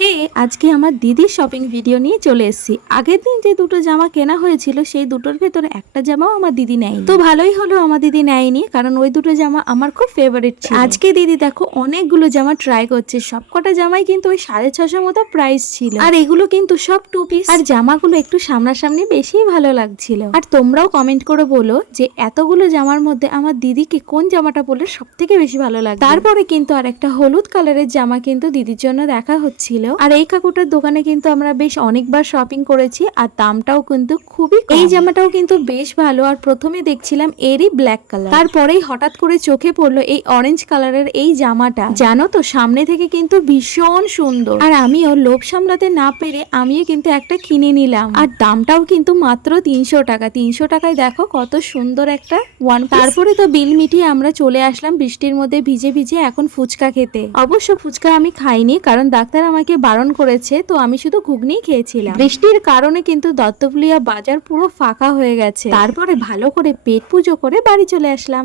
হে, আজকে আমার দিদির শপিং ভিডিও নিয়ে চলে এসেছি। আগের দিন যে দুটো জামা কেনা হয়েছিল সেই দুটোর ভেতরে একটা জামাও আমার দিদি নেয়নি। তো ভালোই হলো আমার দিদি নেয়নি, কারণ ওই দুটো জামা আমার খুব ফেভারিট ছিল। আজকে দিদি দেখো অনেকগুলো জামা ট্রাই করছে, সবকটা জামাই কিন্তু ওই 650 মতো প্রাইস ছিল। আর এগুলো কিন্তু সব টু পিস, আর জামাগুলো একটু সামনাসামনি বেশি ভালো লাগছিল। আর তোমরাও কমেন্ট করে বলো যে এতগুলো জামার মধ্যে আমার দিদিকে কোন জামাটা পরলে সব থেকে বেশি ভালো লাগে। তারপরে কিন্তু আর একটা হলুদ কালারের জামা কিন্তু দিদির জন্য দেখা হচ্ছিল। আর এই কাকুটার দোকানে কিন্তু আমরা বেশ অনেকবার শপিং করেছি, আর দামটাও কিন্তু খুবই কম। এই জামাটাও কিন্তু বেশ ভালো। আর প্রথমে দেখছিলাম এরই ব্ল্যাক কালার, তারপরেই হঠাৎ করে চোখে পড়লো এই অরেঞ্জ কালারের এই জামাটা। জানো তো সামনে থেকে কিন্তু ভীষণ সুন্দর, আর আমিও লোভ সামলাতে না পেরে আমিও কিন্তু একটা কিনে নিলাম। আর দামটাও কিন্তু মাত্র 300 টাকা। 300 টাকায় দেখো কত সুন্দর একটা ওয়ান। তারপরে তো বিল মিটিয়ে আমরা চলে আসলাম বৃষ্টির মধ্যে ভিজে ভিজে এখন ফুচকা খেতে। অবশ্য ফুচকা আমি খাইনি, কারণ ডাক্তার আমাকে বারণ করেছে, তো আমি শুধু ঘুগনি খেয়েছিলাম। বৃষ্টির কারণে কিন্তু দত্তপুলিয়া বাজার পুরো ফাঁকা হয়ে গেছে। তারপরে ভালো করে পেট পুজো করে বাড়ি চলে আসলাম।